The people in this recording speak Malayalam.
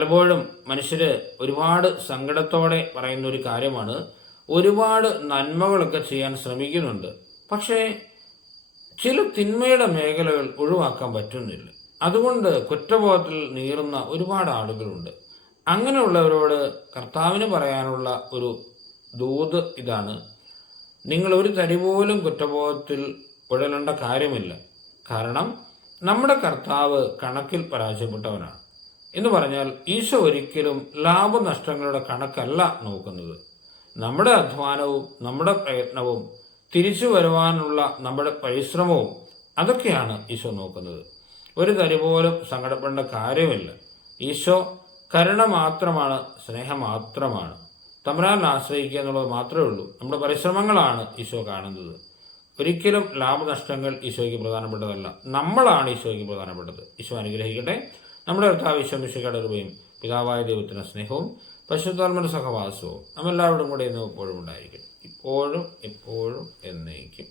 പലപ്പോഴും മനുഷ്യർ ഒരുപാട് സങ്കടത്തോടെ പറയുന്ന ഒരു കാര്യമാണ്, ഒരുപാട് നന്മകളൊക്കെ ചെയ്യാൻ ശ്രമിക്കുന്നുണ്ട്, പക്ഷേ ചില തിന്മയുടെ മേഖലകൾ ഒഴിവാക്കാൻ പറ്റുന്നില്ല. അതുകൊണ്ട് കുറ്റബോധത്തിൽ നീറുന്ന ഒരുപാട് ആളുകളുണ്ട്. അങ്ങനെയുള്ളവരോട് കർത്താവിന് പറയാനുള്ള ഒരു ദൂത് ഇതാണ്: നിങ്ങൾ ഒരു തരി പോലും കുറ്റബോധത്തിൽ ഉഴലേണ്ട കാര്യമില്ല. കാരണം നമ്മുടെ കർത്താവ് കണക്കിൽ പരാജയപ്പെട്ടവനാണ്. എന്ന് പറഞ്ഞാൽ ഈശോ ഒരിക്കലും ലാഭനഷ്ടങ്ങളുടെ കണക്കല്ല നോക്കുന്നത്. നമ്മുടെ അധ്വാനവും നമ്മുടെ പ്രയത്നവും തിരിച്ചു വരുവാനുള്ള നമ്മുടെ പരിശ്രമവും അതൊക്കെയാണ് ഈശോ നോക്കുന്നത്. ഒരു തരി പോലും സങ്കടപ്പെടേണ്ട കാര്യമില്ല. ഈശോ കരുണ മാത്രമാണ്, സ്നേഹം മാത്രമാണ്. തമ്പുരാനെ ആശ്രയിക്കുക എന്നുള്ളത് മാത്രമേ ഉള്ളൂ. നമ്മുടെ പരിശ്രമങ്ങളാണ് ഈശോ കാണുന്നത്. ഒരിക്കലും ലാഭനഷ്ടങ്ങൾ ഈശോയ്ക്ക് പ്രധാനപ്പെട്ടതല്ല, നമ്മളാണ് ഈശോയ്ക്ക് പ്രധാനപ്പെട്ടത്. ഈശോ അനുഗ്രഹിക്കട്ടെ. നമ്മുടെ കർത്താവ് ഈശോ മിശിഹായുടെ കൃപയും പിതാവായ ദൈവത്തിൻ്റെ സ്നേഹവും പരിശുദ്ധാത്മാവിന്റെ സഹവാസവും നമ്മെല്ലാവരോടും കൂടെ ഇന്നും എപ്പോഴും ഉണ്ടായിരിക്കും, ഇപ്പോഴും എപ്പോഴും എന്നേക്കും.